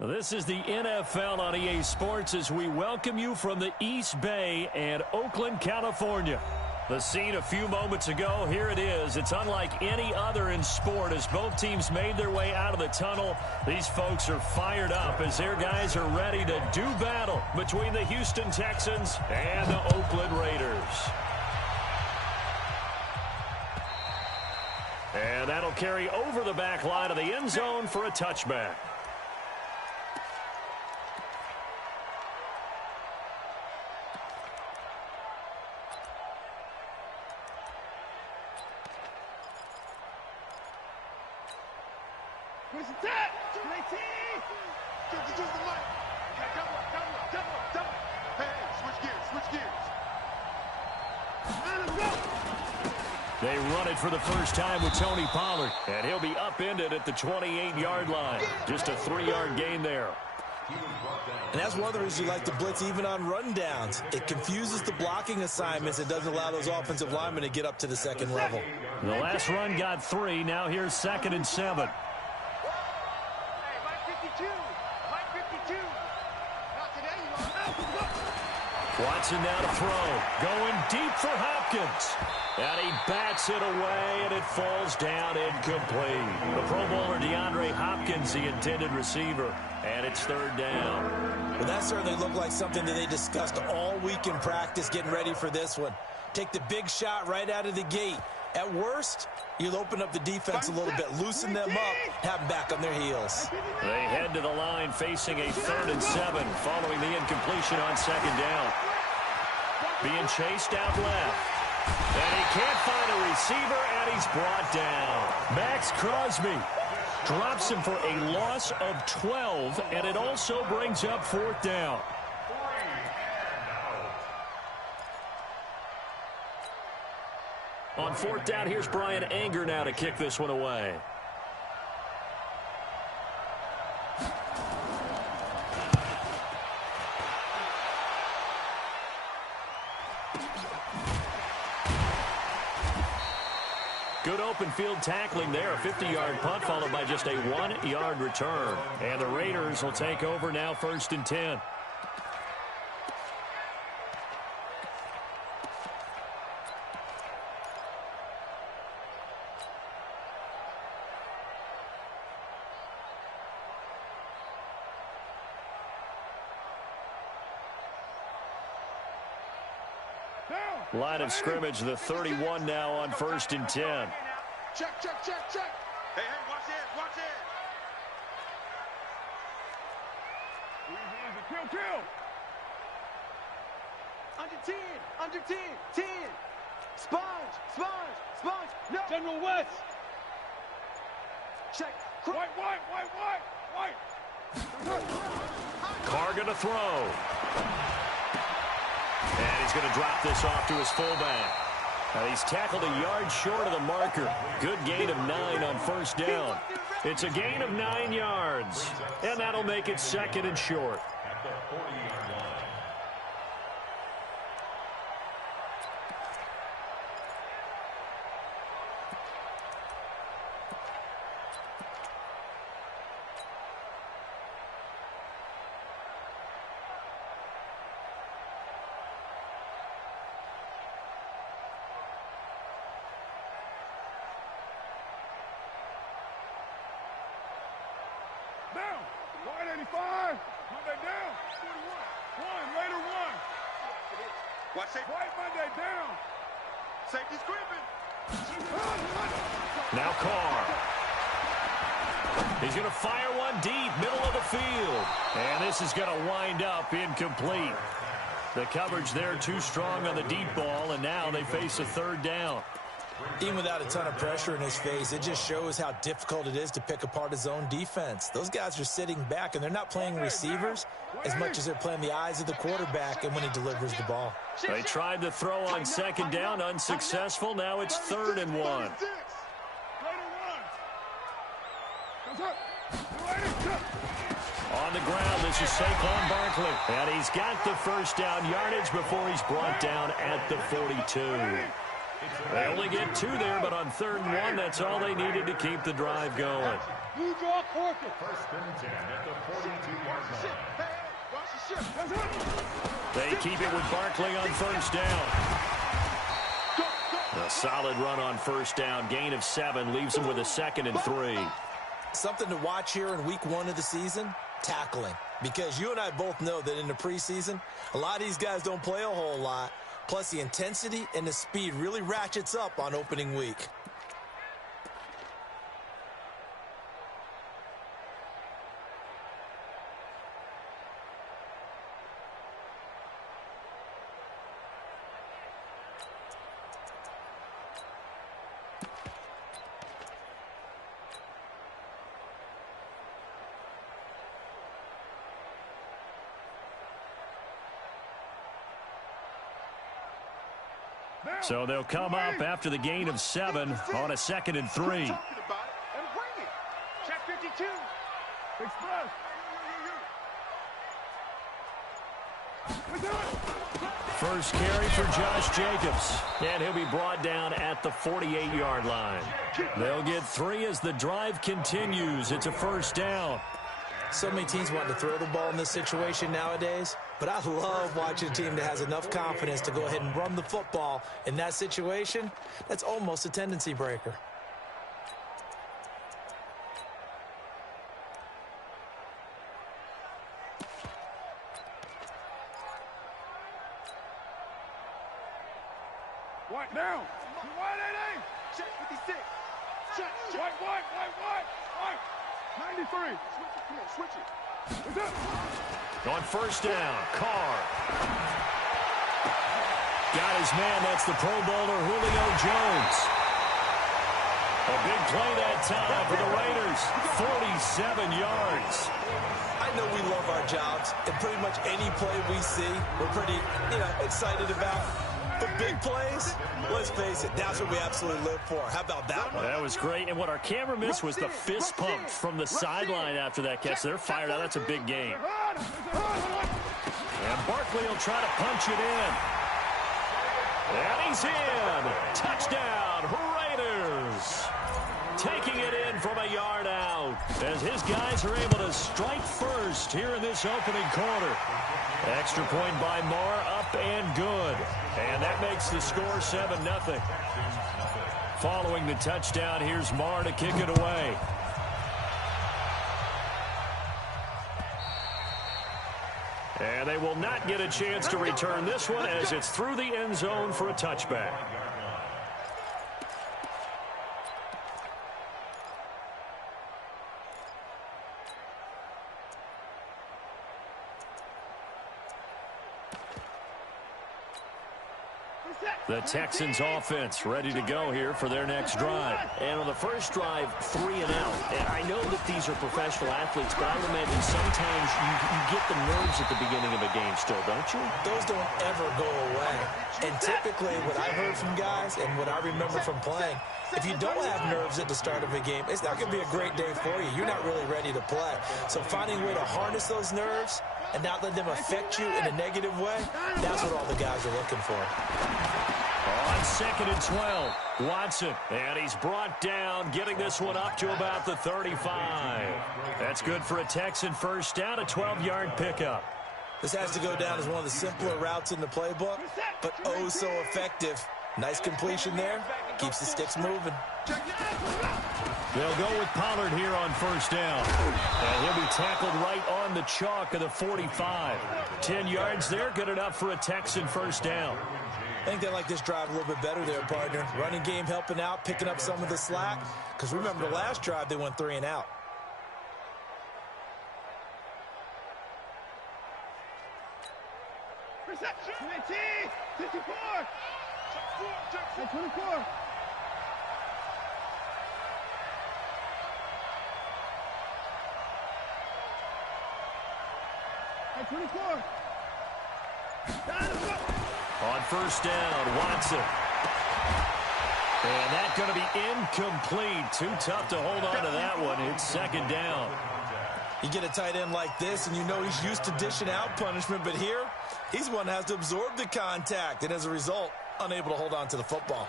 This is the NFL on EA Sports as we welcome you from the East Bay and Oakland, California. The scene a few moments ago, here it is. It's unlike any other in sport as both teams made their way out of the tunnel. These folks are fired up as their guys are ready to do battle between the Houston Texans and the Oakland Raiders. And that'll carry over the back line of the end zone for a touchback. They run it for the first time with Tony Pollard, and he'll be upended at the 28-yard line. Just a 3-yard gain there. And that's one of the reasons you like to blitz even on rundowns. It confuses the blocking assignments. It doesn't allow those offensive linemen to get up to the second level. The last run got 3. Now here's 2nd and 7. Watson now to throw. Going deep for Hopkins. And he bats it away, and it falls down incomplete. The Pro Bowler DeAndre Hopkins, the intended receiver, and it's 3rd down. Well, that certainly looked like something that they discussed all week in practice, getting ready for this one. Take the big shot right out of the gate. At worst, you'll open up the defense a little bit, loosen them up, have them back on their heels. They head to the line facing a 3rd and 7 following the incompletion on 2nd down. Being chased out left. And he can't find a receiver, and he's brought down. Max Crosby drops him for a loss of 12, and it also brings up 4th down. On 4th down, here's Brian Anger now to kick this one away. Good open field tackling there. A 50-yard punt followed by just a 1-yard return. And the Raiders will take over now 1st and 10. Line of scrimmage, the 31 now on 1st and 10. Check, check, check, check. Hey, watch it, watch it. Kill. Under 10, under 10, 10. Sponge. No. General West. Check. White. Carr gonna throw. And he's going to drop this off to his fullback. Now he's tackled a yard short of the marker. Good gain of 9 on 1st down. It's a gain of 9 yards. And that'll make it 2nd and short. Down. 185. Monday down. 1. Later 1. Watch it. White Monday down. Safety's creeping. Now Carr. He's going to fire one deep, middle of the field. And this is going to wind up incomplete. The coverage there too strong on the deep ball, and now they face a 3rd down. Even without a ton of pressure in his face, it just shows how difficult it is to pick apart his own defense. Those guys are sitting back, and they're not playing receivers as much as they're playing the eyes of the quarterback and when he delivers the ball. They tried to throw on 2nd down, unsuccessful. Now it's 3rd and 1. On the ground, this is Saquon Barkley. And he's got the 1st down yardage before he's brought down at the 42. They only get 2 there, but on 3rd and 1, that's all they needed to keep the drive going. Blue draw, cork it. First and 10 at the 42-yard line. They keep it with Barkley on first down. A solid run on first down. Gain of 7 leaves them with a 2nd and 3. Something to watch here in week 1 of the season, tackling. Because you and I both know that in the preseason, a lot of these guys don't play a whole lot. Plus, the intensity and the speed really ratchets up on opening week. So they'll come up after the gain of 7 on a 2nd and 3. Check 52. Express. First carry for Josh Jacobs. And he'll be brought down at the 48-yard line. They'll get 3 as the drive continues. It's a first down. So many teams want to throw the ball in this situation nowadays, but I love watching a team that has enough confidence to go ahead and run the football in that situation. That's almost a tendency breaker. White down. White 88. Check 56. Check. White. 93. Come on, switch it. On first down, Carr. Got his man. That's the Pro Bowler, Julio Jones. A big play that time for the Raiders. 47 yards. I know we love our jobs, and pretty much any play we see, we're pretty, excited about. But big plays, let's face it, that's what we absolutely live for. How about that one? That was great. And what our camera missed was the fist pump from the sideline after that catch. They're fired out. That's a big game. And Barkley will try to punch it in. And he's in. Touchdown, Raiders. Taking it in from a yard out as his guys are able to strike first here in this opening quarter. Extra point by Marr, up and good. And that makes the score 7-0. Following the touchdown, here's Marr to kick it away. And they will not get a chance to return this one as it's through the end zone for a touchback. The Texans offense ready to go here for their next drive. And on the first drive, 3 and out. And I know that these are professional athletes, but I would imagine sometimes you get the nerves at the beginning of a game still, don't you? Those don't ever go away. And typically what I heard from guys and what I remember from playing, if you don't have nerves at the start of a game, it's not going to be a great day for you. You're not really ready to play. So finding a way to harness those nerves and not let them affect you in a negative way, that's what all the guys are looking for. On 2nd and 12, Watson, and he's brought down, getting this one up to about the 35. That's good for a Texan first down, a 12-yard pickup. This has to go down as one of the simpler routes in the playbook, but oh so effective. Nice completion there. Keeps the sticks moving. They'll go with Pollard here on first down. And he'll be tackled right on the chalk of the 45. 10 yards there, good enough for a Texan first down. I think they like this drive a little bit better there, partner. Running game helping out, picking up some of the slack. Because remember the last drive, they went 3 and out. Reception. 54. 24. On first down, Watson. And that's going to be incomplete. Too tough to hold on to that one. It's 2nd down. You get a tight end like this, and you know he's used to dishing out punishment, but here, he's one that has to absorb the contact, and as a result, unable to hold on to the football.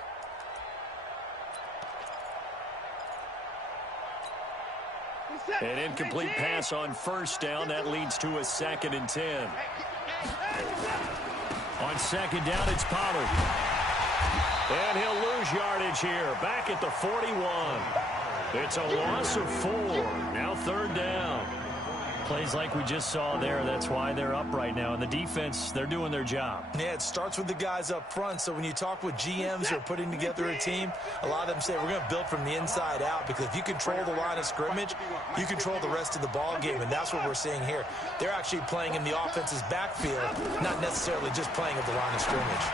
An incomplete pass on first down. That leads to a 2nd and 10. On 2nd down, it's Pollard. And he'll lose yardage here. Back at the 41. It's a loss of 4. Now 3rd down. Plays like we just saw there. That's why they're up right now. And the defense, they're doing their job. Yeah, it starts with the guys up front. So when you talk with GMs who are putting together a team, a lot of them say we're going to build from the inside out, because if you control the line of scrimmage, you control the rest of the ball game, and that's what we're seeing here. They're actually playing in the offense's backfield, not necessarily just playing at the line of scrimmage.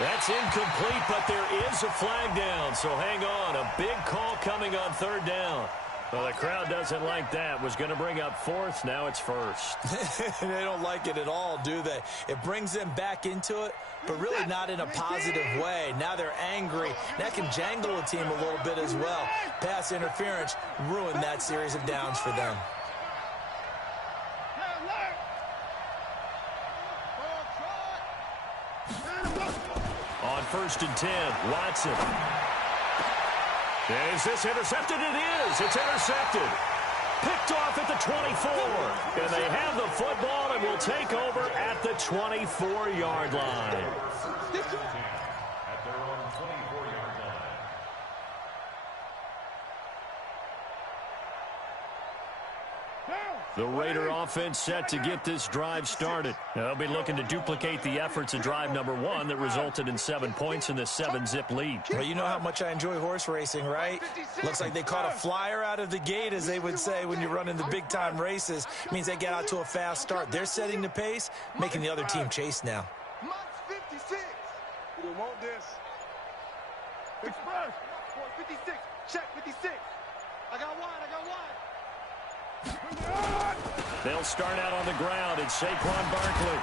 That's incomplete, but there is a flag down, so hang on. A big call coming on 3rd down. Well, the crowd doesn't like that. Was going to bring up 4th. Now it's 1st. They don't like it at all, do they? It brings them back into it, but really not in a positive way. Now they're angry. That can jangle a team a little bit as well. Pass interference ruined that series of downs for them. On 1st and 10, Watson. Is this intercepted? It is. It's intercepted. Picked off at the 24. And they have the football and will take over at the 24-yard line. At their own 24-yard line. The Raider offense set to get this drive started. They'll be looking to duplicate the efforts of drive number 1 that resulted in 7 points in the 7-zip lead. Well, you know how much I enjoy horse racing, right? Looks like they caught a flyer out of the gate, as they would say when you're running the big-time races. It means they get out to a fast start. They're setting the pace, making the other team chase now. 56. We don't want this. Express. 56. Check 56. I got one. They'll start out on the ground. It's Saquon Barkley.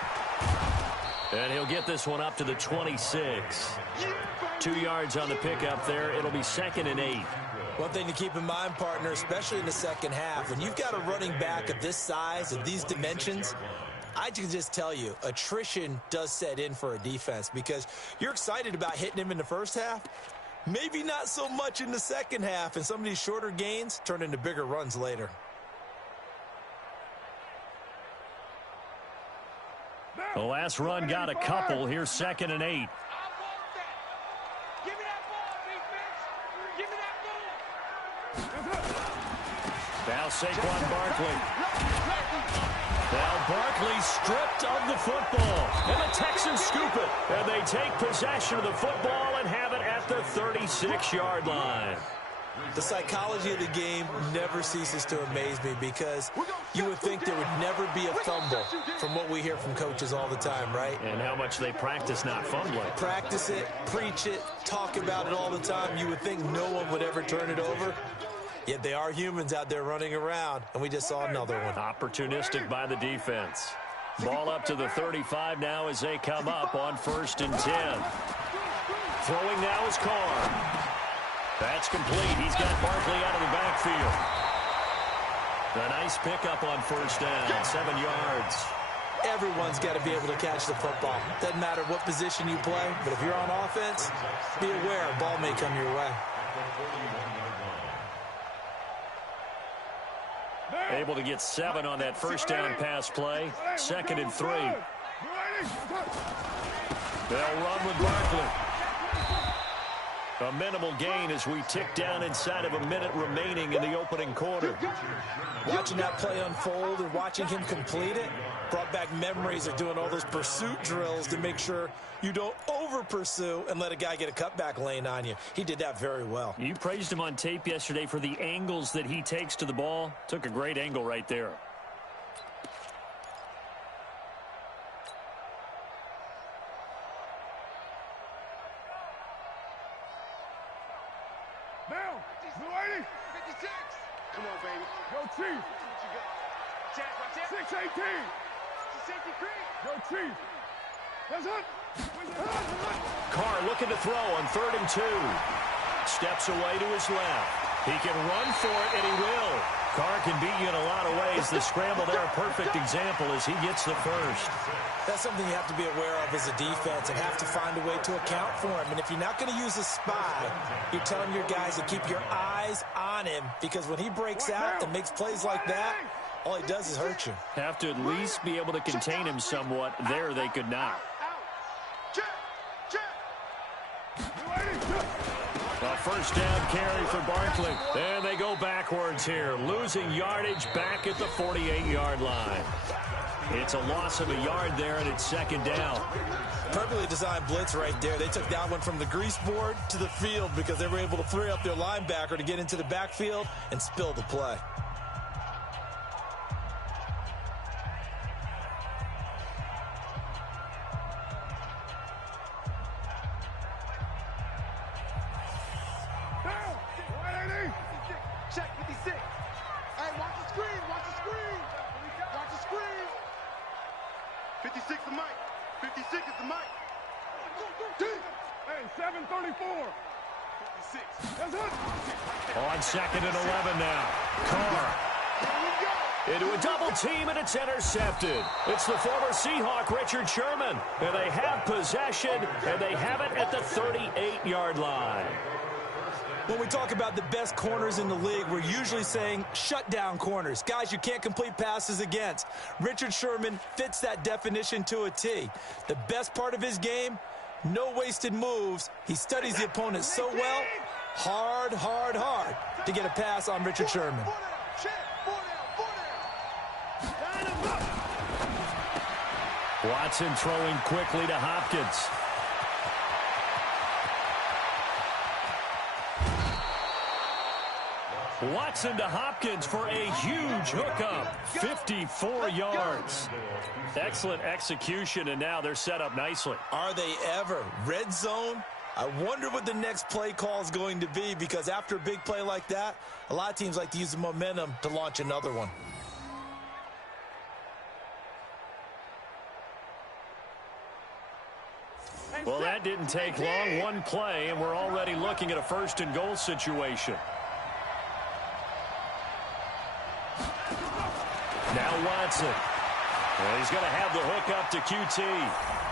And he'll get this one up to the 26. 2 yards on the pickup there. It'll be 2nd and 8. One thing to keep in mind, partner, especially in the second half, when you've got a running back of this size, of these dimensions, I can just tell you, attrition does set in for a defense, because you're excited about hitting him in the first half. Maybe not so much in the second half, and some of these shorter gains turn into bigger runs later. The last run got a couple. Here's 2nd and 8. Now Saquon Barkley. Now Barkley stripped of the football. And the Texans scoop it. And they take possession of the football and have it at the 36-yard line. The psychology of the game never ceases to amaze me, because you would think there would never be a fumble from what we hear from coaches all the time, right? And how much they practice not fumbling. Practice it, preach it, talk about it all the time. You would think no one would ever turn it over. Yet they are humans out there running around, and we just saw another one. Opportunistic by the defense. Ball up to the 35 now as they come up on 1st and 10. Throwing now is Carr. That's complete. He's got Barkley out of the backfield. A nice pickup on 1st down, 7 yards. Everyone's got to be able to catch the football. Doesn't matter what position you play, but if you're on offense, be aware a ball may come your way. Able to get 7 on that 1st down pass play. 2nd and 3. They'll run with Barkley. A minimal gain as we tick down inside of a minute remaining in the opening quarter. Watching that play unfold and watching him complete it brought back memories of doing all those pursuit drills to make sure you don't over-pursue and let a guy get a cutback lane on you. He did that very well. You praised him on tape yesterday for the angles that he takes to the ball. Took a great angle right there. Now, 56. Come on, baby. Go, Chief. 6-18. Go, Chief. Carr looking to throw on 3rd and 2. Steps away to his left. He can run for it, and he will. Carr can beat you in a lot of ways. The scramble there, a perfect example as he gets the first. That's something you have to be aware of as a defense and have to find a way to account for him. And if you're not going to use a spy, you're telling your guys to keep your eyes on him, because when he breaks out and makes plays like that, all he does is hurt you. Have to at least be able to contain him somewhat. There they could not. A first down carry for Barkley. And they go backwards here, losing yardage back at the 48-yard line. It's a loss of a yard there, and it's second down. Perfectly designed blitz right there. They took that one from the grease board to the field because they were able to free up their linebacker to get into the backfield and spill the play. Check 56. Hey, watch the screen. Watch the screen. Watch the screen. 56 is Mike. 56 is the Mike. Hey, 734. 56. That's it. On second and 11 now. Carr into a double team, and it's intercepted. It's the former Seahawk, Richard Sherman. And they have possession, and they have it at the 38-yard line. When we talk about the best corners in the league, we're usually saying shutdown corners, guys you can't complete passes against. Richard Sherman fits that definition to a T. The best part of his game, no wasted moves. He studies the opponent so well, hard to get a pass on Richard Sherman. Watson throwing quickly to Hopkins. Watson to Hopkins for a huge hookup. 54 yards. Excellent execution, and now they're set up nicely. Are they ever? Red zone? I wonder what the next play call is going to be, because after a big play like that, a lot of teams like to use the momentum to launch another one. Well, that didn't take long. One play, and we're already looking at a first and goal situation. Now Watson. Well, he's going to have the hook up to QT.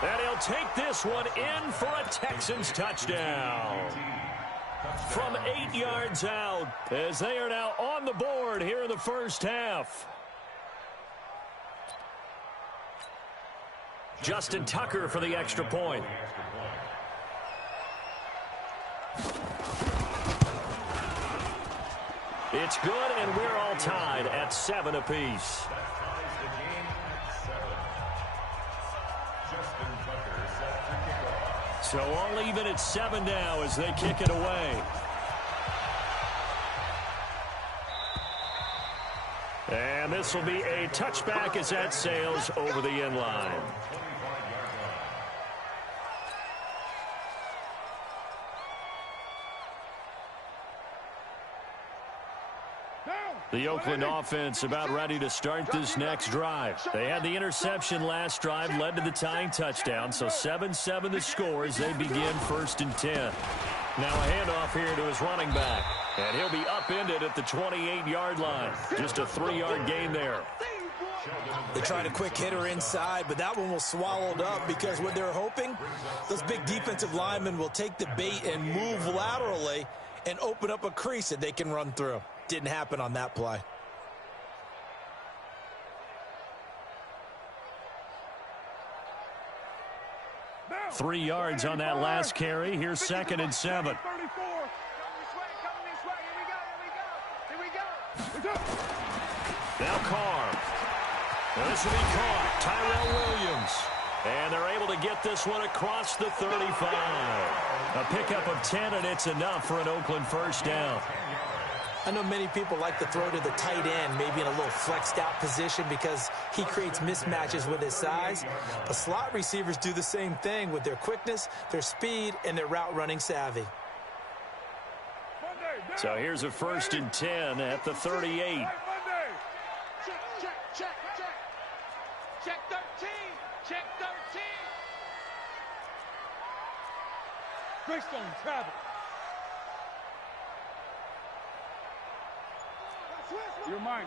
And he'll take this one in for a Texans touchdown. From 8 yards out, as they are now on the board here in the first half. Justin Tucker for the extra point. It's good, and we're all tied at 7 apiece. So all even at 7 now as they kick it away. And this will be a touchback as that sails over the end line. The Oakland offense about ready to start this next drive. They had the interception last drive, led to the tying touchdown, so 7-7 the score as they begin first and 10. Now a handoff here to his running back, and he'll be upended at the 28-yard line. Just a 3-yard gain there. They tried a quick hitter inside, but that one was swallowed up because what they're hoping, those big defensive linemen will take the bait and move laterally and open up a crease that they can run through. Didn't happen on that play. Now, 3 yards on that last carry. Here's second and 7. Now Carr. This will be caught. Tyrell Williams. And they're able to get this one across the 35. A pickup of 10, and it's enough for an Oakland first down. I know many people like to throw to the tight end, maybe in a little flexed out position because he creates mismatches with his size. But slot receivers do the same thing with their quickness, their speed, and their route running savvy. So here's a first and 10 at the 38. Check 13. Check 13. Greystone travel. You're mine.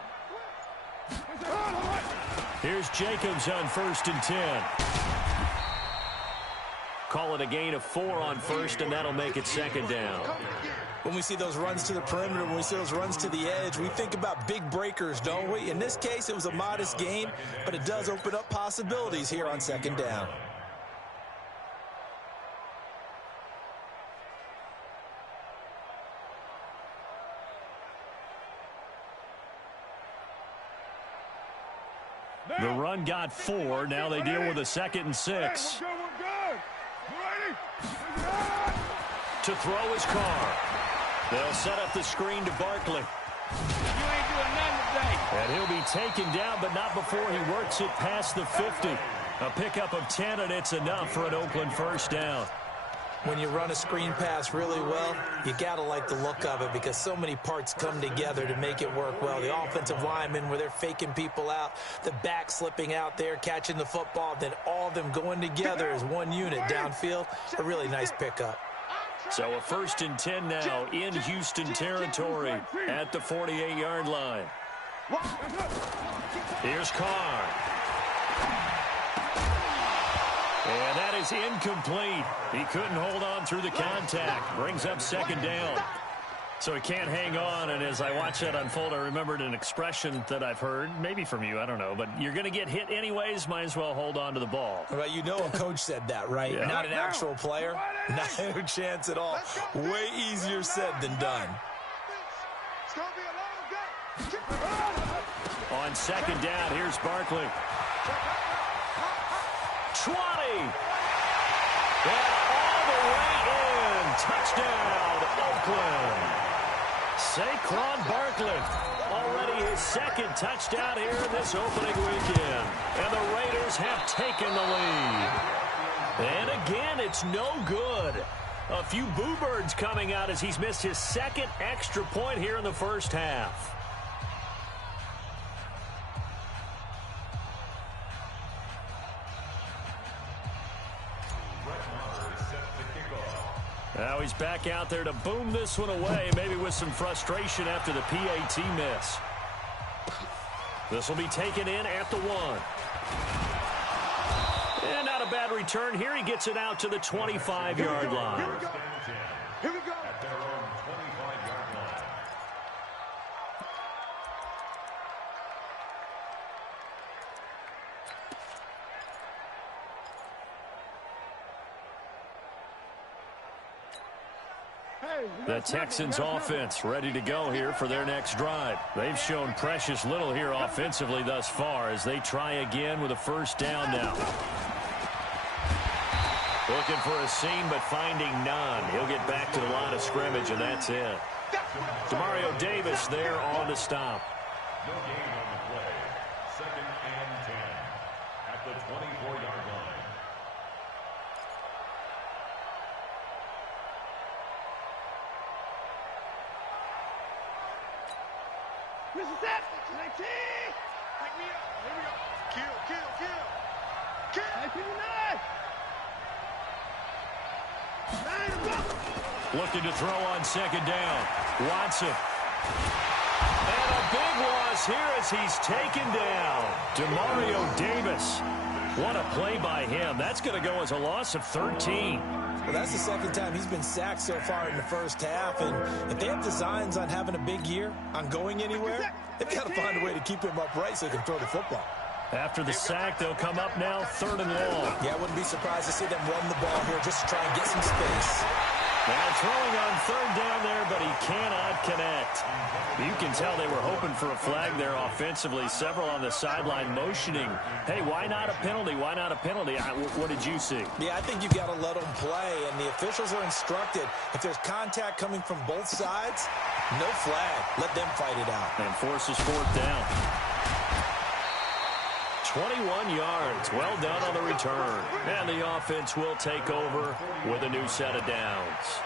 Here's Jacobs on 1st and 10. Call it a gain of 4 on 1st, and that'll make it 2nd down. When we see those runs to the perimeter, when we see those runs to the edge, we think about big breakers, don't we? In this case, it was a modest gain, but it does open up possibilities here on 2nd down. The run got 4. Now they deal with a 2nd and 6. We're good. We're ready. To throw his car. They'll set up the screen to Barkley. You ain't doing nothing today. And he'll be taken down, but not before he works it past the 50. A pickup of 10, and it's enough for an Oakland 1st down. When you run a screen pass really well, you got to like the look of it because so many parts come together to make it work well. The offensive linemen, where they're faking people out, the back slipping out there, catching the football, then all of them going together as one unit downfield. A really nice pickup. So a 1st and 10 now in Houston territory at the 48-yard line. Here's Carr. And that is incomplete. He couldn't hold on through the contact. Brings up 2nd down. So he can't hang on, and as I watch that unfold, I remembered an expression that I've heard, maybe from you, I don't know, but you're going to get hit anyways, might as well hold on to the ball. Well, you know a coach said that, right? Yeah. Not an actual player. No chance at all. Way easier said than done. It's going to be a long game. On 2nd down, here's Barkley. 20. And all the way in. Touchdown, Oakland. Saquon Barkley, already his 2nd touchdown here in this opening weekend. And the Raiders have taken the lead. And again, it's no good. A few boo birds coming out as he's missed his 2nd extra point here in the 1st half. Now he's back out there to boom this one away, maybe with some frustration after the PAT miss. This will be taken in at the 1. And not a bad return here. He gets it out to the 25-yard line. Here we go. At their own 25-yard line. The Texans offense ready to go here for their next drive. They've shown precious little here offensively thus far as they try again with a 1st down now. Looking for a seam but finding none. He'll get back to the line of scrimmage and that's it. Demario Davis there on the stop. No gain on the play. 2nd and 10 at the 24-yard line. This is it. 19. Pick me up. Here we go. Kill. Kill. 9. Looking to throw on 2nd down. Watson. And a big loss here as he's taken down. Demario Davis. What a play by him. That's going to go as a loss of 13. Well, that's the 2nd time he's been sacked so far in the 1st half, and if they have designs on having a big year, on going anywhere, they've got to find a way to keep him upright so he can throw the football. After the sack, they'll come up now 3rd and long. Yeah, I wouldn't be surprised to see them run the ball here just to try and get some space. Now throwing on 3rd down there, but he cannot connect. You can tell they were hoping for a flag there offensively. Several on the sideline motioning. Hey, why not a penalty? Why not a penalty? What did you see? Yeah, I think you've got to let them play, and the officials are instructed. If there's contact coming from both sides, no flag. Let them fight it out. And forces 4th down. 21 yards. Well done on the return. And the offense will take over with a new set of downs.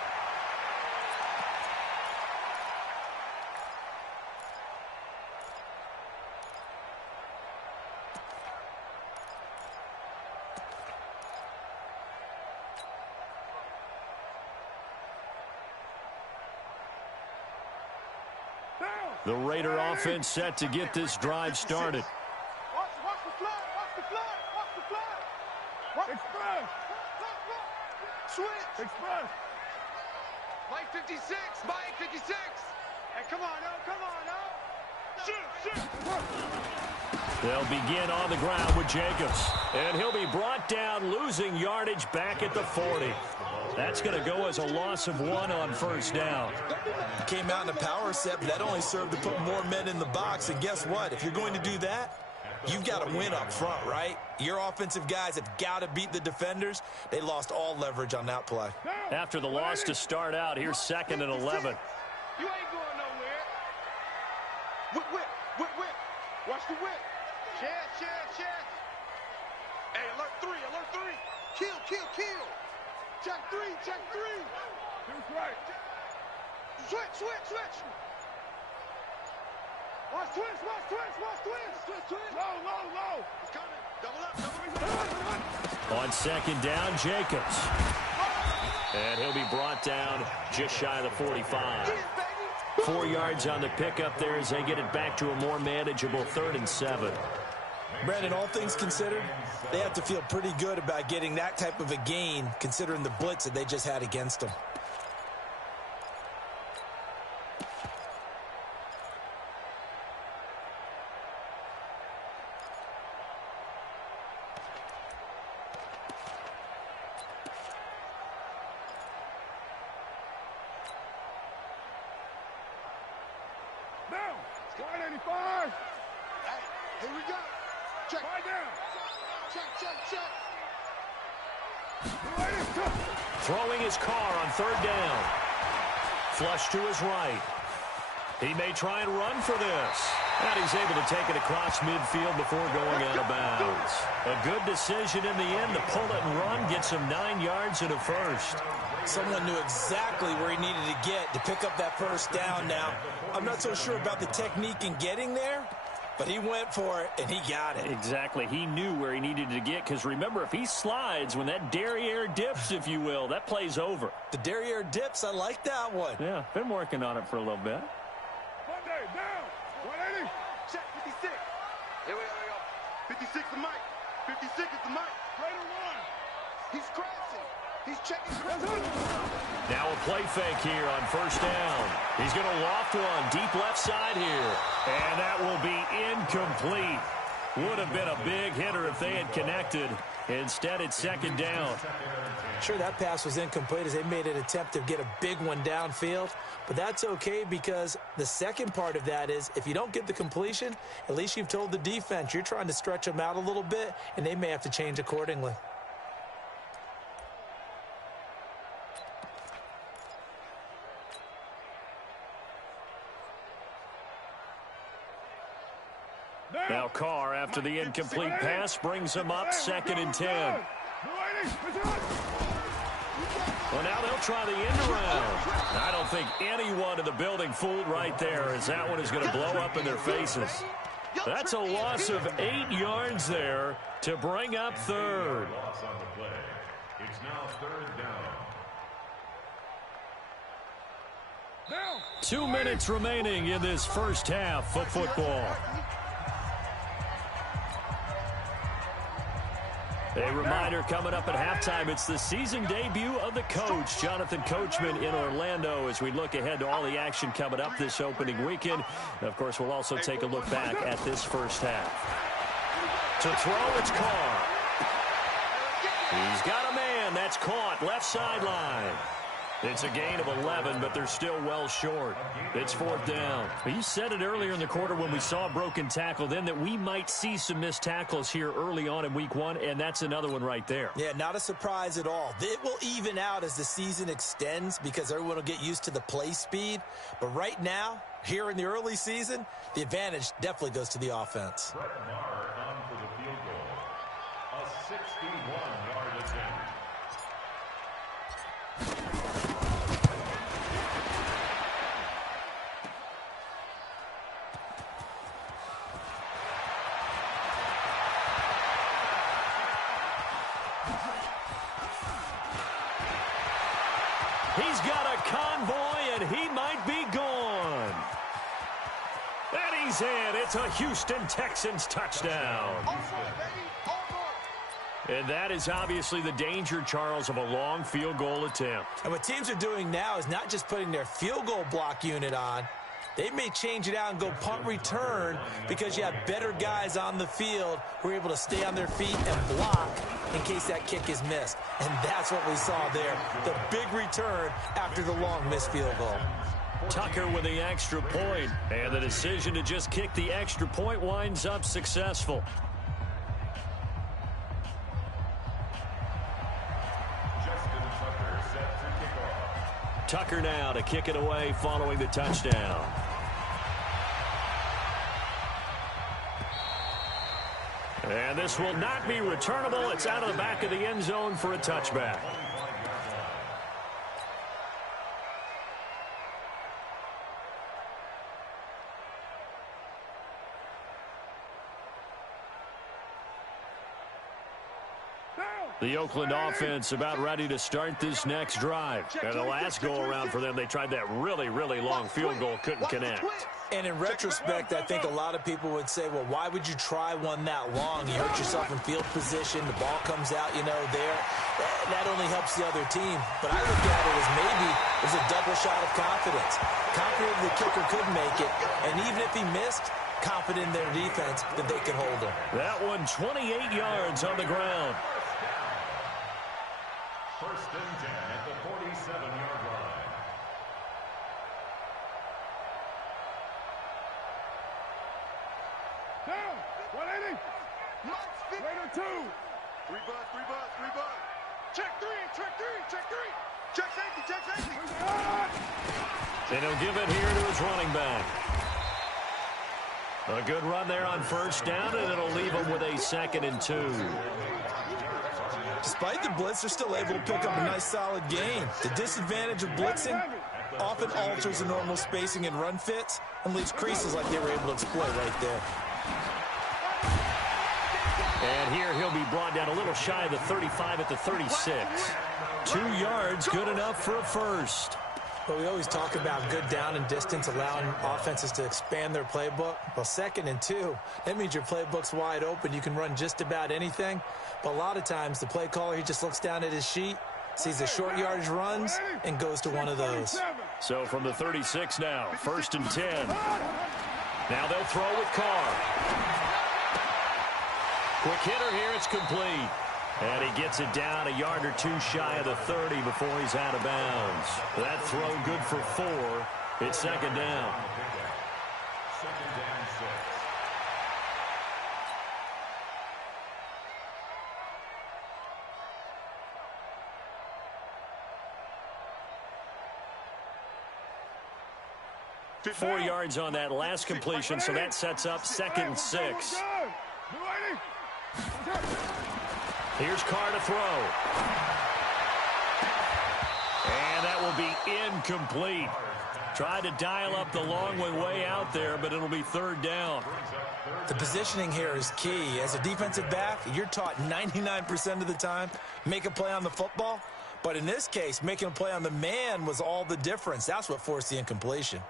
The Raider offense set to get this drive started. Watch the flag. Watch the flag. Watch the flag. Express. Switch. Express. Mike 56. Mike 56. Hey, come on now. Come on now. Shoot. They'll begin on the ground with Jacobs. And he'll be brought down, losing yardage back at the 40. That's going to go as a loss of 1 on first down. Came out in a power set, but that only served to put more men in the box. And guess what? If you're going to do that, you've got to win up front, right? Your offensive guys have got to beat the defenders. They lost all leverage on that play. After the loss to start out, here's 2nd and 11. You ain't going nowhere. Whip. Watch the whip. Chance. Hey, alert 3. Kill. Check 3. Here's right. Switch. Watch twist. Low. It's coming. Double up. On 2nd down, Jacobs. And he'll be brought down just shy of the 45. 4 yards on the pickup there as they get it back to a more manageable 3rd and 7. Brandon, all things considered, they have to feel pretty good about getting that type of a gain considering the blitz that they just had against them. Here we go. Check. Right down. Check. Throwing his car on 3rd down. Flush to his right. He may try and run for this. And he's able to take it across midfield before going out of bounds. A good decision in the end to pull it and run. Gets him 9 yards and a first. Someone knew exactly where he needed to get to pick up that first down now. I'm not so sure about the technique in getting there, but he went for it, and he got it. Exactly. He knew where he needed to get, because remember, if he slides, when that derriere dips, if you will, that play's over. The derriere dips, I like that one. Yeah, been working on it for a little bit. Monday, down. 180. Check 56. Here we go. 56 is Mike. 56 is the Mike. Raider 1. He's crashing. He's checking. Now a play fake here on first down. He's going to loft one deep left side here. And that will be incomplete. Would have been a big hitter if they had connected. Instead, it's 2nd down. Sure, that pass was incomplete as they made an attempt to get a big one downfield. But that's okay, because the second part of that is if you don't get the completion, at least you've told the defense you're trying to stretch them out a little bit, and they may have to change accordingly. Now Carr, after the incomplete pass, brings him up 2nd and 10. Well, now they'll try the end around. I don't think anyone in the building fooled right there, as that one is going to blow up in their faces. That's a loss of 8 yards there to bring up 3rd. It's now 3rd down. 2 minutes remaining in this first half of football. A reminder coming up at halftime, it's the season debut of the coach, Jonathan Coachman, in Orlando, as we look ahead to all the action coming up this opening weekend. And of course, we'll also take a look back at this first half. To throw, it's Carr. He's got a man. That's caught. Left sideline. It's a gain of 11, but they're still well short. It's 4th down. You said it earlier in the quarter when we saw a broken tackle then that we might see some missed tackles here early on in week 1, and that's another one right there. Yeah, not a surprise at all. It will even out as the season extends because everyone will get used to the play speed. But right now, here in the early season, the advantage definitely goes to the offense. Brett Maher on for the field goal. A 61-yard attempt. He's got a convoy, and he might be gone. he's in. It's a Houston Texans touchdown. And that is obviously the danger, Charles, of a long field goal attempt. And what teams are doing now is not just putting their field goal block unit on. They may change it out and go punt return because you have better guys on the field who are able to stay on their feet and block in case that kick is missed. And that's what we saw there, the big return after the long missed field goal. Tucker with the extra point, and the decision to just kick the extra point winds up successful. Tucker now to kick it away following the touchdown. And this will not be returnable. It's out of the back of the end zone for a touchback. The Oakland offense about ready to start this next drive. And the last go-around for them, they tried that really, really long field goal, couldn't connect. And in retrospect, I think a lot of people would say, well, why would you try one that long? You hurt yourself in field position. The ball comes out, you know, there. That only helps the other team. But I look at it as maybe there's a double shot of confidence. Confident the kicker could make it. And even if he missed, confident in their defense that they could hold him. That one 28 yards on the ground. First and 10 at the 47-yard line. Down. 180. Later 2. 3 bus, 3 bus, 3 bus. Check 3, check 3, check 3. Check safety, check safety. And he'll give it here to his running back. A good run there on first down, and it'll leave him with a 2nd and 2. Despite the blitz, they're still able to pick up a nice, solid gain. The disadvantage of blitzing often alters the normal spacing and run fits and leaves creases like they were able to exploit right there. And here he'll be brought down a little shy of the 35 at the 36. 2 yards, good enough for a first. But we always talk about good down and distance, allowing offenses to expand their playbook. Well, 2nd and 2, that means your playbook's wide open. You can run just about anything. But a lot of times, the play caller, he just looks down at his sheet, sees the short yardage runs, and goes to one of those. So from the 36 now, 1st and 10. Now they'll throw with Carr. Quick hitter here, it's complete. And he gets it down a yard or 2 shy of the 30 before he's out of bounds. That throw good for 4. It's 2nd down. 2nd down 6. Four yards on that last completion, so that sets up 2nd and 6. Here's Carr to throw. And that will be incomplete. Tried to dial up the long one way out there, but it'll be 3rd down. The positioning here is key. As a defensive back, you're taught 99% of the time, make a play on the football. But in this case, making a play on the man was all the difference. That's what forced the incompletion.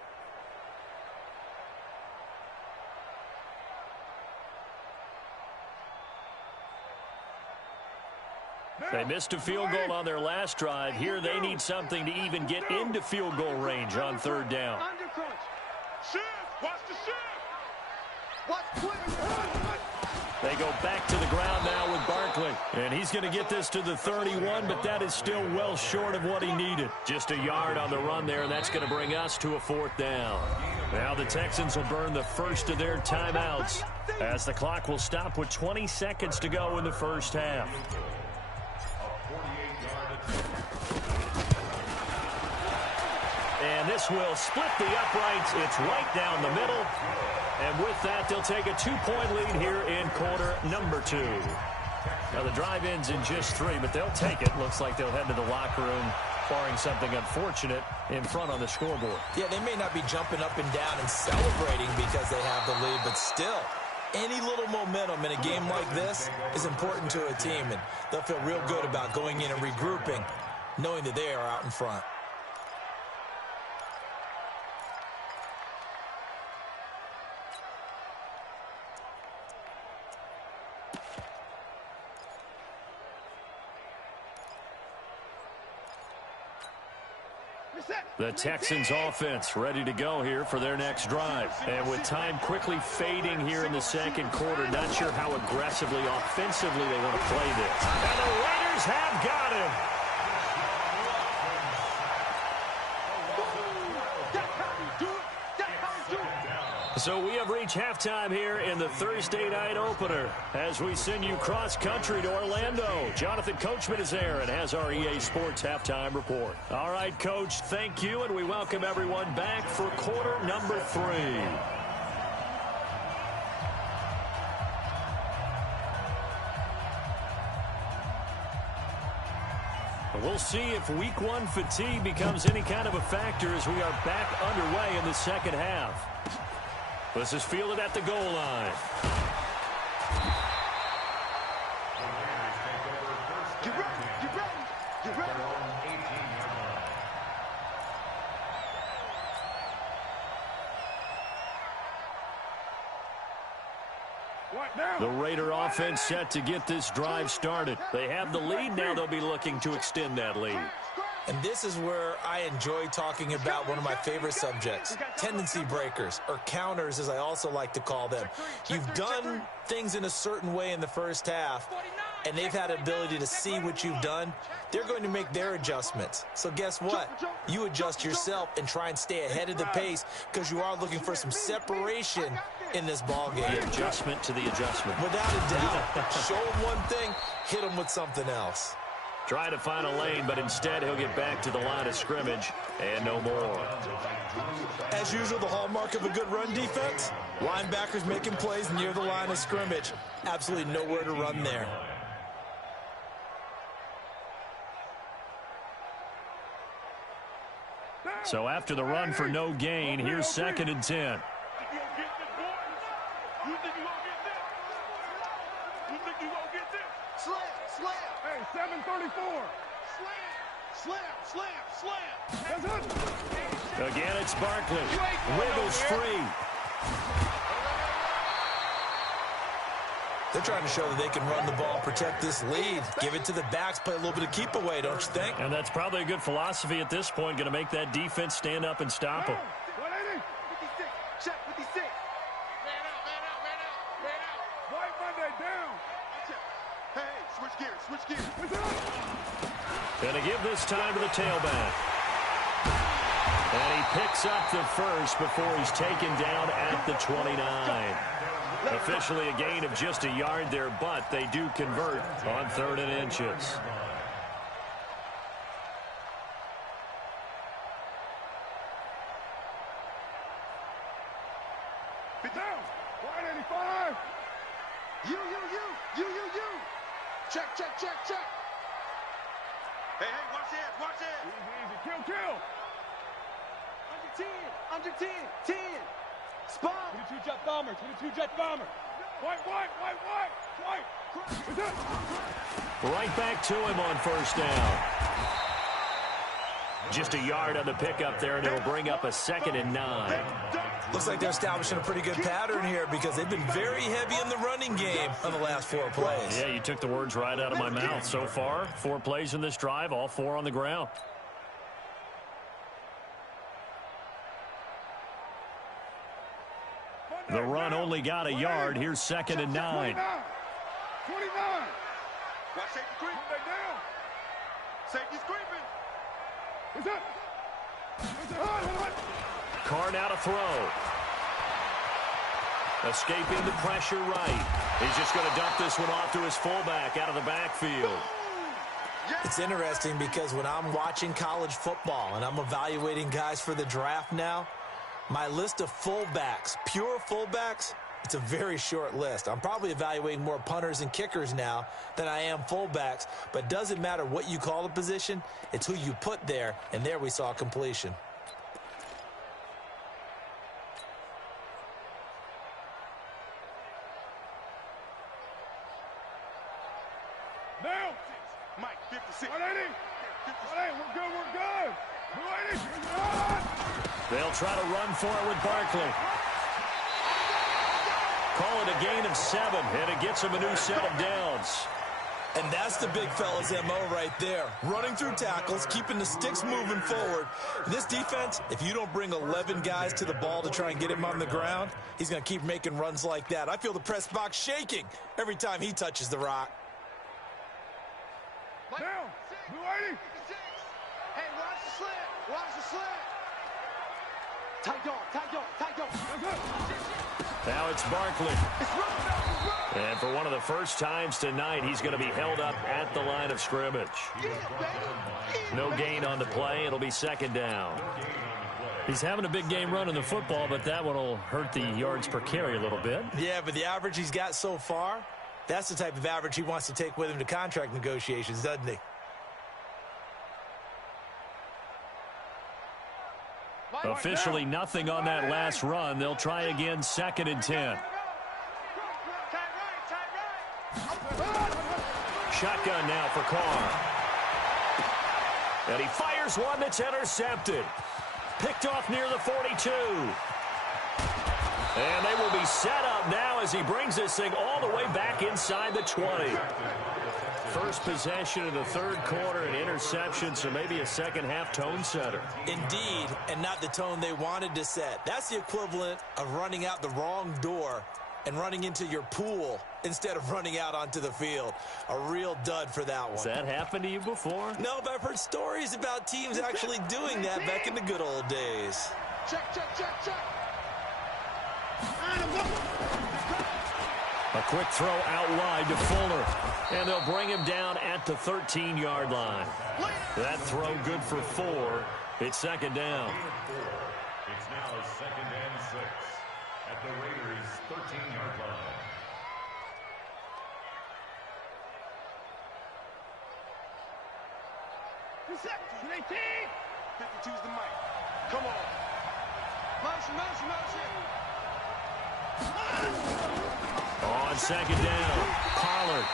They missed a field goal on their last drive. Here they need something to even get into field goal range on 3rd down. Shift. Watch the shift. They go back to the ground now with Barkley. And he's going to get this to the 31, but that is still well short of what he needed. Just a yard on the run there, and that's going to bring us to a 4th down. Now the Texans will burn the first of their timeouts as the clock will stop with 20 seconds to go in the first half. And this will split the uprights. It's right down the middle. And with that, they'll take a 2-point lead here in quarter number 2. Now, the drive ends in just 3, but they'll take it. Looks like they'll head to the locker room, barring something unfortunate in front on the scoreboard. Yeah, they may not be jumping up and down and celebrating because they have the lead, but still, any little momentum in a game like this is important to a team, and they'll feel real good about going in and regrouping, knowing that they are out in front. The Texans offense ready to go here for their next drive. And with time quickly fading here in the second quarter, not sure how aggressively, offensively they want to play this. And the Raiders have got him. So we have reached halftime here in the Thursday night opener as we send you cross-country to Orlando. Jonathan Coachman is there and has our EA Sports halftime report. All right, Coach, thank you, and we welcome everyone back for quarter number 3. We'll see if week 1 fatigue becomes any kind of a factor as we are back underway in the second half. This is fielded at the goal line. Get ready, get ready, get ready. The Raider offense set to get this drive started. They have the lead. Now they'll be looking to extend that lead. And this is where I enjoy talking about one of my favorite subjects, tendency breakers, or counters as I also like to call them. You've done things in a certain way in the first half, and they've had an ability to see what you've done. They're going to make their adjustments. So guess what? You adjust yourself and try and stay ahead of the pace because you are looking for some separation in this ball game. The adjustment to the adjustment. Without a doubt. Show him one thing, hit him with something else. Try to find a lane, but instead he'll get back to the line of scrimmage and no more. As usual, the hallmark of a good run defense, linebackers making plays near the line of scrimmage. Absolutely nowhere to run there. So after the run for no gain, here's 2nd and 10. Hey, 734. Slam. Again, it's Barkley. Wiggles free. They're trying to show that they can run the ball, protect this lead. Give it to the backs, play a little bit of keep away, don't you think? And that's probably a good philosophy at this point, going to make that defense stand up and stop them. 180. 56. Check 56. Man out. White Monday down. Hey, switch gears. Going to give this time to the tailback. And he picks up the first before he's taken down at the 29. Officially a gain of just a yard there, but they do convert on 3rd and inches. Down. 185. You. Check. Hey, watch it. Easy. Kill. Under 10. 10. Spot. 22 jet bomber. White. Right back to him on 1st down. Just a yard on the pickup there, and it'll bring up a 2nd and 9. Looks like they're establishing a pretty good pattern here because they've been very heavy in the running game on the last 4 plays. Yeah, you took the words right out of my mouth. So far, 4 plays in this drive, all 4 on the ground. The run only got a yard. Here's 2nd and 9. 29. Watch safety creep. Down. Safety's creeping. What's up? Carr now to throw. Escaping the pressure right. He's just going to dump this one off to his fullback out of the backfield. It's interesting because when I'm watching college football and I'm evaluating guys for the draft now, my list of fullbacks, pure fullbacks, it's a very short list. I'm probably evaluating more punters and kickers now than I am fullbacks, but it doesn't matter what you call the position, it's who you put there, and there we saw completion. Now, Mike, 56. 180. 180. We're good. 180. They'll try to run for it with Barkley. Call it a gain of 7, and it gets him a new set of downs. And that's the big fella's MO right there. Running through tackles, keeping the sticks moving forward. This defense, if you don't bring 11 guys to the ball to try and get him on the ground, he's going to keep making runs like that. I feel the press box shaking every time he touches the rock. Down. Blue 80. Hey, watch the slant. Watch the slant. Tight dog, tight dog, tight dog. Now it's Barkley. And for one of the first times tonight, he's going to be held up at the line of scrimmage. No gain on the play. It'll be second down. He's having a big game running the football, but that one will hurt the yards per carry a little bit. Yeah, but the average he's got so far, that's the type of average he wants to take with him to contract negotiations, doesn't he? Officially nothing on that last run. They'll try again, 2nd and 10. Shotgun now for Carr. And he fires one that's intercepted. Picked off near the 42. And they will be set up now as he brings this thing all the way back inside the 20. First possession of the third quarter, an interception, so maybe a second-half tone setter. Indeed, and not the tone they wanted to set. That's the equivalent of running out the wrong door and running into your pool instead of running out onto the field. A real dud for that one. Has that happened to you before? No, but I've heard stories about teams actually doing that back in the good old days. Check, check, check, check. A quick throw out wide to Fuller. And they'll bring him down at the 13-yard line. That throw good for 4. It's second down. It's now 2nd and 6 at the Raiders' 13-yard line. Reset. 18. 52's the mic. Come on. Motion, motion, motion. On second down, Pollard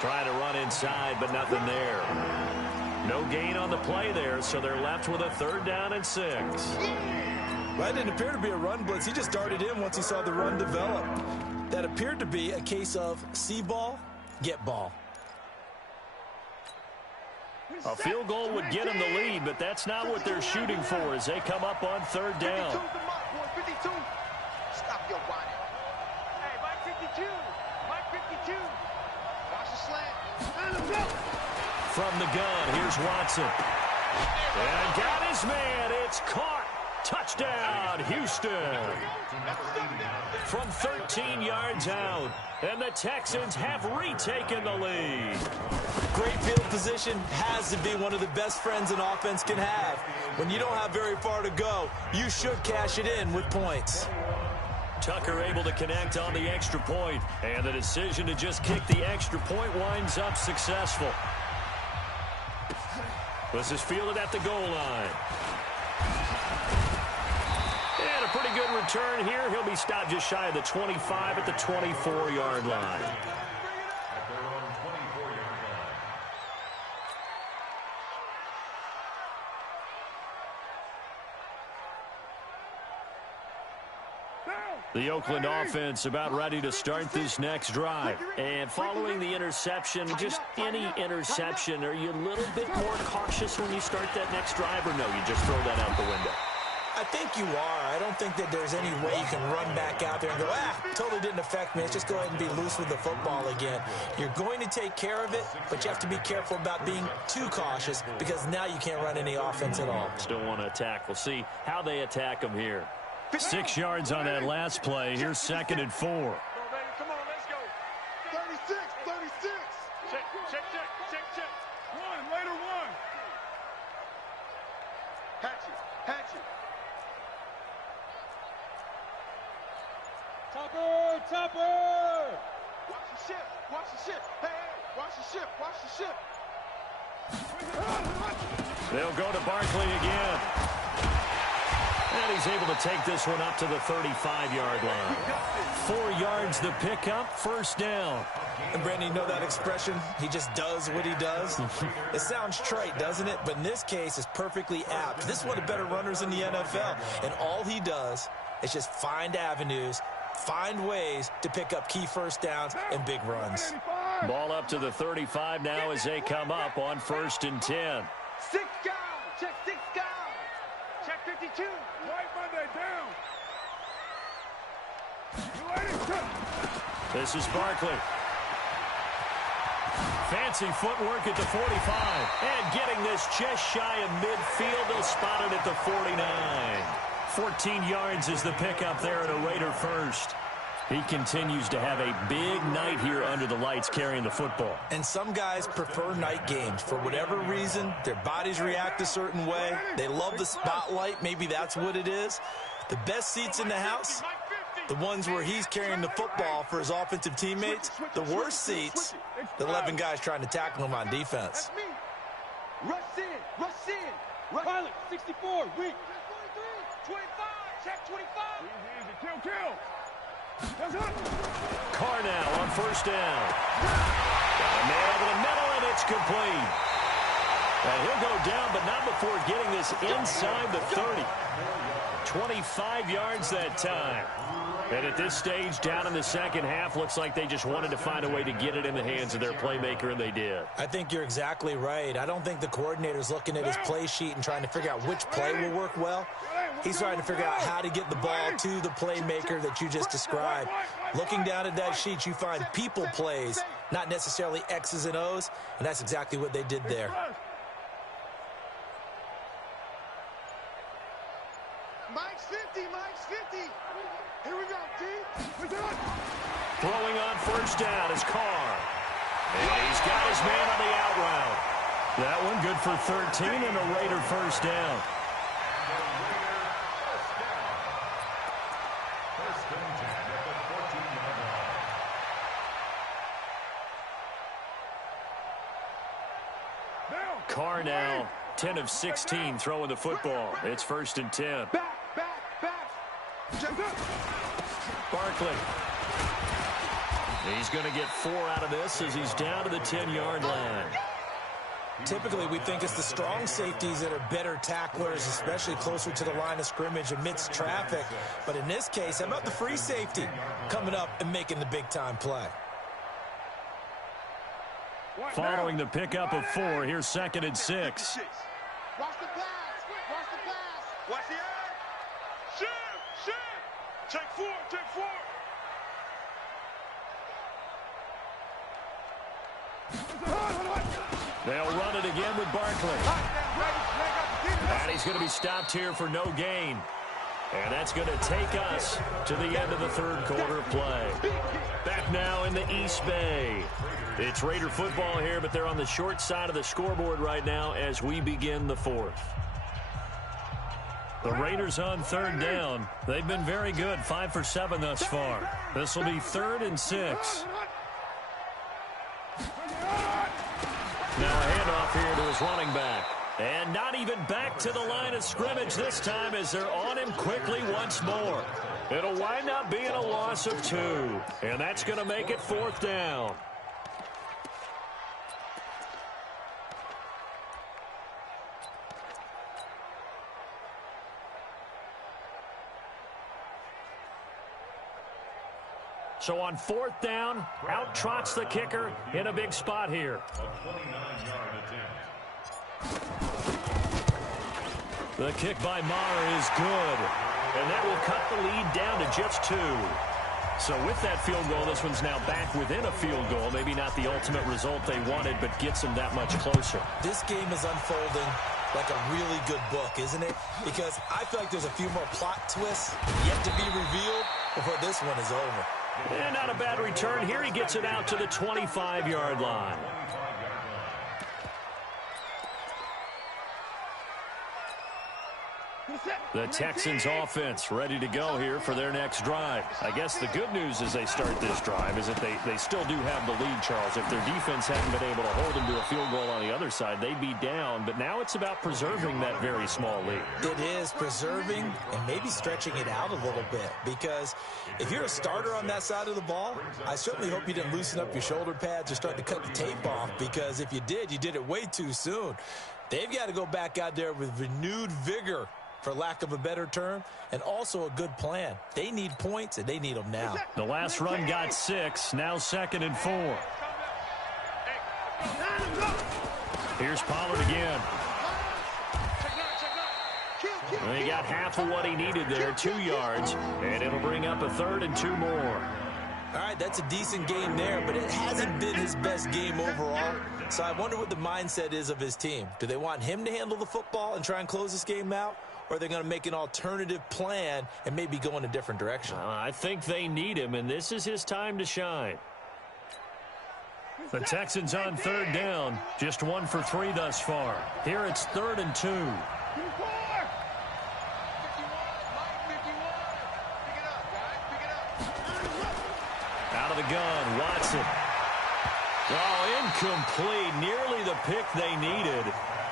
trying to run inside, but nothing there. No gain on the play there, so they're left with a 3rd down and 6. Well, that didn't appear to be a run blitz. He just darted in once he saw the run develop. That appeared to be a case of see ball, get ball. A field goal would get him the lead, but that's not what they're shooting for as they come up on 3rd down. 52's the mark, boy. 52. Stop your whining. Hey, Mike 52. Mike 52. Watch the slant. From the gun, here's Watson. And got his man. It's caught. Touchdown, Houston. From 13 yards out. And the Texans have retaken the lead. Great field position has to be one of the best friends an offense can have. When you don't have very far to go, you should cash it in with points. Tucker able to connect on the extra point, and the decision to just kick the extra point winds up successful. This is fielded at the goal line. And a pretty good return here. He'll be stopped just shy of the 25 at the 24-yard line. At their own 24-yard line. The Oakland offense about ready to start this next drive. And following the interception, just any interception, are you a little bit more cautious when you start that next drive, or no, you just throw that out the window? I think you are. I don't think that there's any way you can run back out there and go, totally didn't affect me. Let's just go ahead and be loose with the football again. You're going to take care of it, but you have to be careful about being too cautious because now you can't run any offense at all. Still want to attack. We'll see how they attack them here. 6 yards on that last play. Here's 2nd and 4. Come on, let's go. 36, 36. Check, check, check, check, check. Later one. Hatchet, hatchet. Topper, topper. Watch the ship, watch the ship. Hey, watch the ship, watch the ship. They'll go to Barkley again. And he's able to take this one up to the 35-yard line. 4 yards the pickup, 1st down. And Brandon, you know that expression? He just does what he does. It sounds trite, doesn't it? But in this case, it's perfectly apt. This is one of the better runners in the NFL. And all he does is just find avenues, find ways to pick up key 1st downs and big runs. 85. Ball up to the 35 now as they come up on 1st and 10. 6 guys. Check 6 guys. Check 52. White Monday down. This is Barkley. Fancy footwork at the 45. And getting this just shy of midfield. They'll spot it at the 49. 14 yards is the pickup there at a Raider first. He continues to have a big night here under the lights carrying the football. And some guys prefer night games. For whatever reason, their bodies react a certain way. They love the spotlight. Maybe that's what it is. The best seats in the house, the ones where he's carrying the football for his offensive teammates. The worst seats, the 11 guys trying to tackle him on defense. Rush in. Rush in. Pilot, 64. Weak. 25. Check 25. Easy. Kill. Carr now on 1st down. Got a man over the middle, and it's complete. And he'll go down, but not before getting this inside the 30. 25 yards that time. And at this stage, down in the second half, looks like they just wanted to find a way to get it in the hands of their playmaker, and they did. I think you're exactly right. I don't think the coordinator's looking at his play sheet and trying to figure out which play will work well. He's trying to figure out how to get the ball to the playmaker that you just described. Looking down at that sheet, you find people plays, not necessarily X's and O's, and that's exactly what they did there. Mike's 50. Here we go, D. Throwing on 1st down is Carr. And he's got his man on the out route. That one good for 13 and a Raider 1st down. Carr now 10 of 16 throwing the football. It's 1st and 10. Back. Barkley. He's going to get 4 out of this as he's down to the 10-yard line. Typically, we think it's the strong safeties that are better tacklers, especially closer to the line of scrimmage amidst traffic. But in this case, how about the free safety coming up and making the big-time play? Following the pickup of 4, here's 2nd and 6. Watch the pass. Watch the eye. Shoot. Check 4. They'll run it again with Barkley. And he's going to be stopped here for no gain. And that's going to take us to the end of the 3rd quarter play. Back now in the East Bay. It's Raider football here, but they're on the short side of the scoreboard right now as we begin the 4th. The Raiders on 3rd down. They've been very good, 5 for 7 thus far. This will be 3rd and 6. Now a handoff here to his running back. And not even back to the line of scrimmage this time as they're on him quickly once more. It'll wind up being a loss of 2. And that's going to make it 4th down. So on 4th down, out trots the kicker in a big spot here. The kick by Maher is good. And that will cut the lead down to just 2. So with that field goal, this one's now back within a field goal. Maybe not the ultimate result they wanted, but gets them that much closer. This game is unfolding like a really good book, isn't it? Because I feel like there's a few more plot twists yet to be revealed before this one is over. And not a bad return. Here he gets it out to the 25-yard line. The Texans offense ready to go here for their next drive. I guess the good news as they start this drive is that they still do have the lead, Charles. If their defense hadn't been able to hold them to a field goal on the other side, they'd be down. But now it's about preserving that very small lead. It is preserving and maybe stretching it out a little bit. Because if you're a starter on that side of the ball, I certainly hope you didn't loosen up your shoulder pads or start to cut the tape off. Because if you did it way too soon. They've got to go back out there with renewed vigor, for lack of a better term, and also a good plan. They need points, and they need them now. The last run got 6, now 2nd and 4. Here's Pollard again. And he got half of what he needed there, 2 yards, and it'll bring up a 3rd and 2 more. All right, that's a decent game there, but it hasn't been his best game overall. So I wonder what the mindset is of his team. Do they want him to handle the football and try and close this game out? Or are they going to make an alternative plan and maybe go in a different direction? I think they need him, and this is his time to shine. The Texans on 3rd down. Just 1 for 3 thus far. Here it's 3rd and 2. Out of the gun, Watson. Oh, incomplete. Nearly the pick they needed.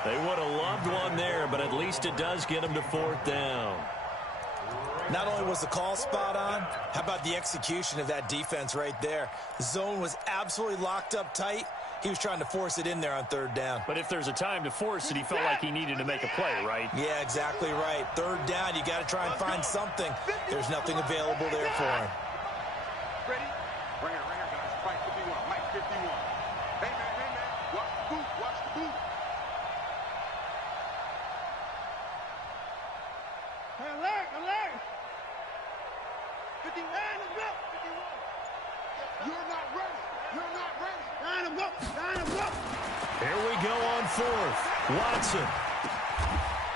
They would have loved one there, but at least it does get them to 4th down. Not only was the call spot on, how about the execution of that defense right there? The zone was absolutely locked up tight. He was trying to force it in there on 3rd down. But if there's a time to force it, he felt like he needed to make a play, right? Yeah, exactly right. 3rd down, you got to try and find something. There's nothing available there for him. Ready? Right here, guys. Fight 51. Mike 51. Hey, man. Watch the boot. Watch the boot. Hey, alert. 59 is up. 51. You're not ready. Line him up. Here we go on 4th. Watson.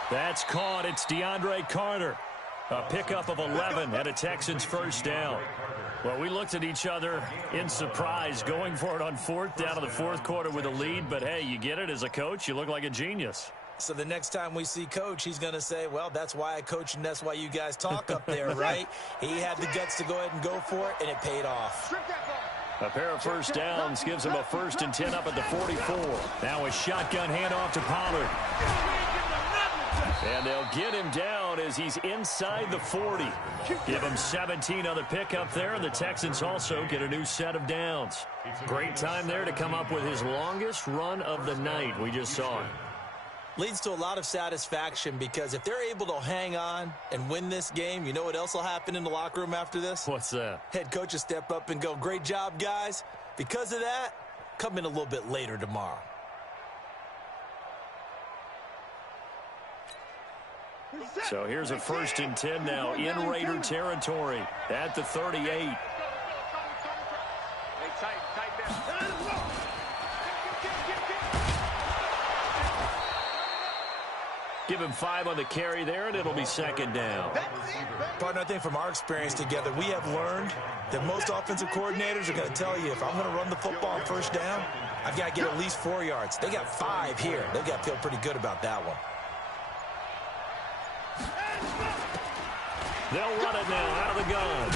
That's caught. It's DeAndre Carter. A pickup of 11 and a Texans 1st down. Well, we looked at each other in surprise going for it on 4th down in the 4th quarter with a lead. But, hey, you get it as a coach. You look like a genius. So the next time we see Coach, he's going to say, well, that's why I coach and that's why you guys talk up there, right? He had the guts to go ahead and go for it, and it paid off. A pair of 1st downs gives him a 1st and 10 up at the 44. Now a shotgun handoff to Pollard. And they'll get him down as he's inside the 40. Give him 17 on the pickup there, and the Texans also get a new set of downs. Great time there to come up with his longest run of the night. We just saw it. Leads to a lot of satisfaction because if they're able to hang on and win this game, you know what else will happen in the locker room after this? What's that? Head coach will step up and go, great job, guys. Because of that, come in a little bit later tomorrow. So here's a 1st and 10 now in Raider territory at the 38. Hey, tight down. Give him 5 on the carry there, and it'll be 2nd down. Partner, I think from our experience together, we have learned that most offensive coordinators are going to tell you, if I'm going to run the football on 1st down, I've got to get at least 4 yards. They got 5 here. They've got to feel pretty good about that one. They'll run it now out of the gun.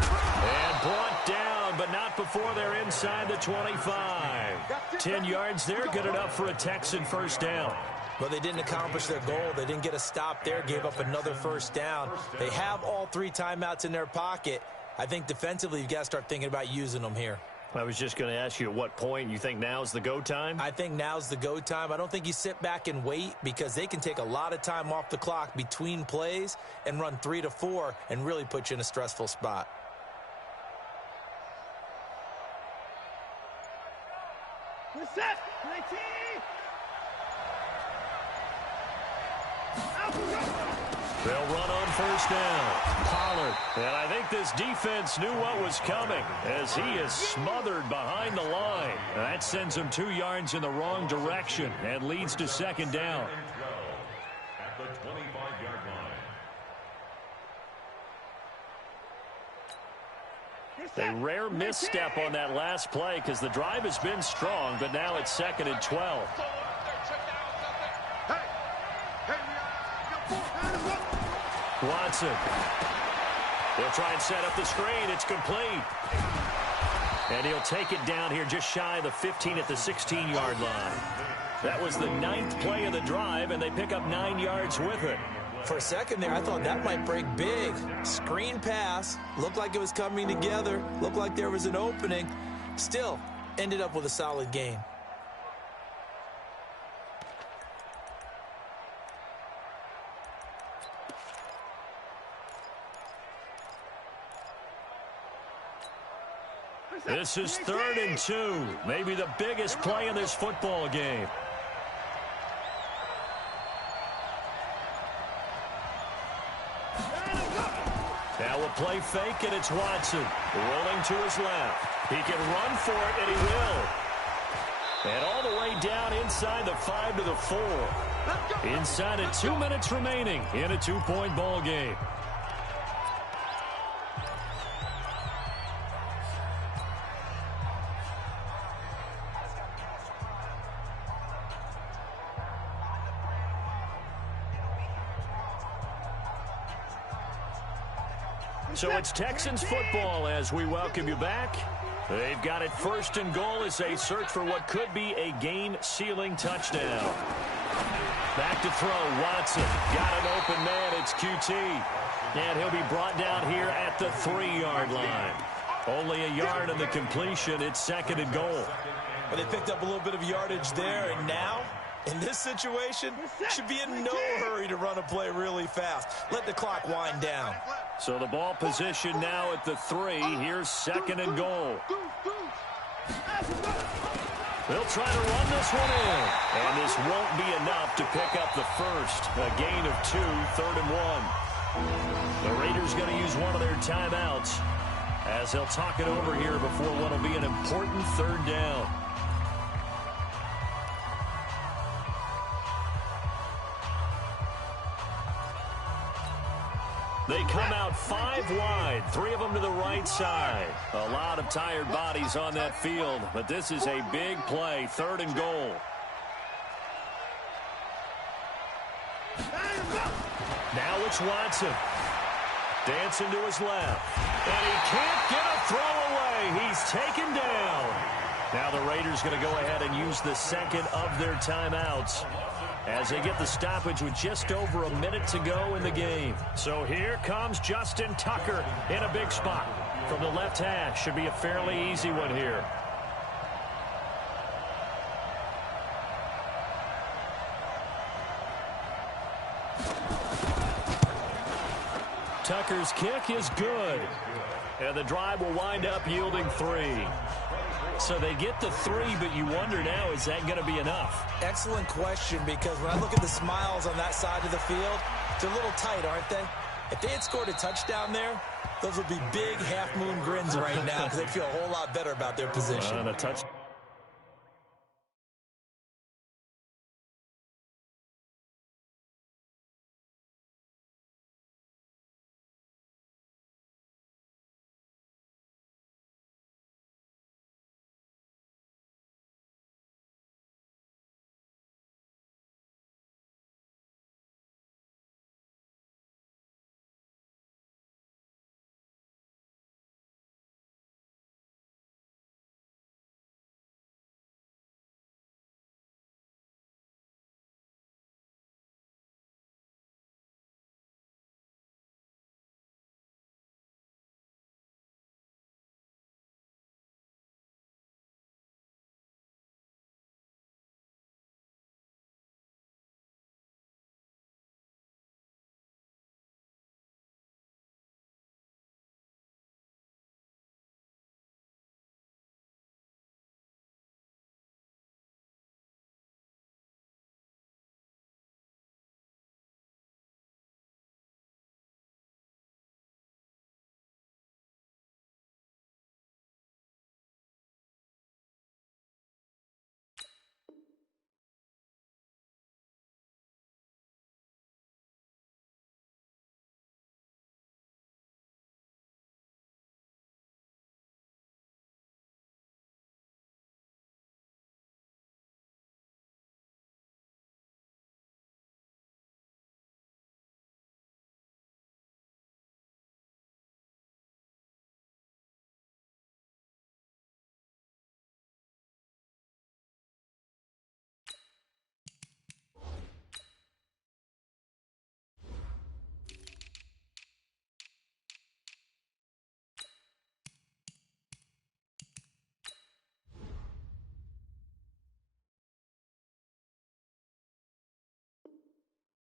And brought down, but not before they're inside the 25. 10 yards there, good enough for a Texan 1st down. Well, they didn't accomplish their goal. They didn't get a stop there, gave up another 1st down. They have all 3 timeouts in their pocket. I think defensively, you've got to start thinking about using them here. I was just going to ask you at what point you think now's the go time? I think now's the go time. I don't think you sit back and wait because they can take a lot of time off the clock between plays and run 3 to 4 and really put you in a stressful spot. We're set. 19. They'll run on 1st down. Pollard. And I think this defense knew what was coming as he is smothered behind the line. That sends him 2 yards in the wrong direction and leads to 2nd down. At the 25-yard line. A rare misstep on that last play because the drive has been strong, but now it's 2nd and 12. Watson. They'll try and set up the screen. It's complete. And he'll take it down here just shy of the 15 at the 16-yard line. That was the 9th play of the drive, and they pick up 9 yards with it. For a second there, I thought that might break big. Screen pass. Looked like it was coming together. Looked like there was an opening. Still, ended up with a solid gain. This is 3rd and 2. Maybe the biggest play in this football game. Now a play fake, and it's Watson. Rolling to his left. He can run for it, and he will. And all the way down inside the 5 to the 4. Inside of 2 minutes remaining in a 2-point ball game. So it's Texans football as we welcome you back. They've got it 1st and goal as they search for what could be a game-sealing touchdown. Back to throw, Watson. Got an open man, it's QT. And he'll be brought down here at the 3-yard line. Only a yard in the completion, it's 2nd and goal. Well, they picked up a little bit of yardage there, and now, in this situation, should be in no hurry to run a play really fast. Let the clock wind down. So the ball position now at the 3. Here's 2nd and goal. They'll try to run this one in. And this won't be enough to pick up the first. A gain of 2, 3rd and 1. The Raiders going to use one of their timeouts as they'll talk it over here before what will be an important 3rd down. They come out 5 wide, 3 of them to the right side. A lot of tired bodies on that field, but this is a big play, 3rd and goal. Now it's Watson. Dancing to his left. And he can't get a throw away. He's taken down. Now the Raiders going to go ahead and use the 2nd of their timeouts as they get the stoppage with just over a minute to go in the game. So here comes Justin Tucker in a big spot from the left hash. Should be a fairly easy one here. Tucker's kick is good. And the drive will wind up yielding 3. So they get the 3, but you wonder now, is that going to be enough? Excellent question, because when I look at the smiles on that side of the field, they're a little tight, aren't they? If they had scored a touchdown there, those would be big half-moon grins right now because they'd feel a whole lot better about their position. And a touch.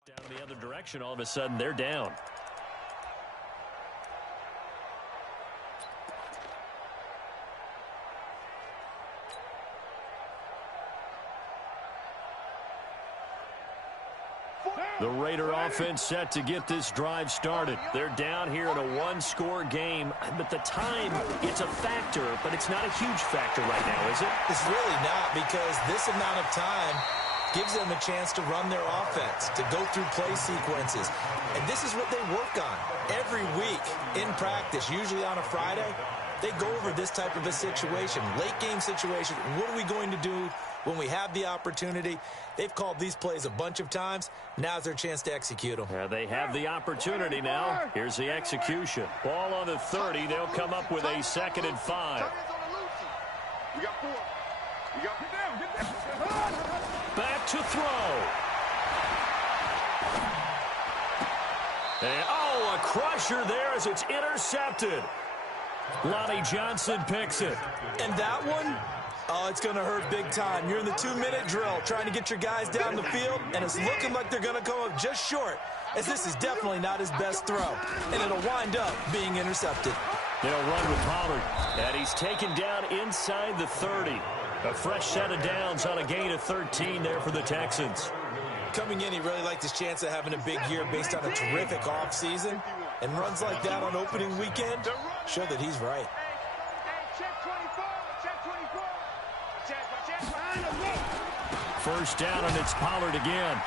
Down the other direction, all of a sudden, they're down. The Raider offense set to get this drive started. They're down here in a one-score game, but the time, it's a factor, but it's not a huge factor right now, is it? It's really not, because this amount of time gives them a chance to run their offense, to go through play sequences. And this is what they work on every week in practice, usually on a Friday. They go over this type of a situation, late game situation. What are we going to do when we have the opportunity? They've called these plays a bunch of times. Now's their chance to execute them. Yeah, they have the opportunity now. Here's the execution. Ball on the 30. They'll come up with a 2nd and 5. We got 4. We got get down. Back to throw. And, oh, a crusher there as it's intercepted. Lonnie Johnson picks it. And that one, oh, it's going to hurt big time. You're in the 2-minute drill trying to get your guys down the field, and it's looking like they're going to come up just short, as this is definitely not his best throw, and it'll wind up being intercepted. They'll run with Pollard, and he's taken down inside the 30. A fresh set of downs on a gain of 13 there for the Texans. Coming in, he really liked his chance of having a big year based on a terrific offseason, and runs like that on opening weekend show that he's right. First down, and it's Pollard again.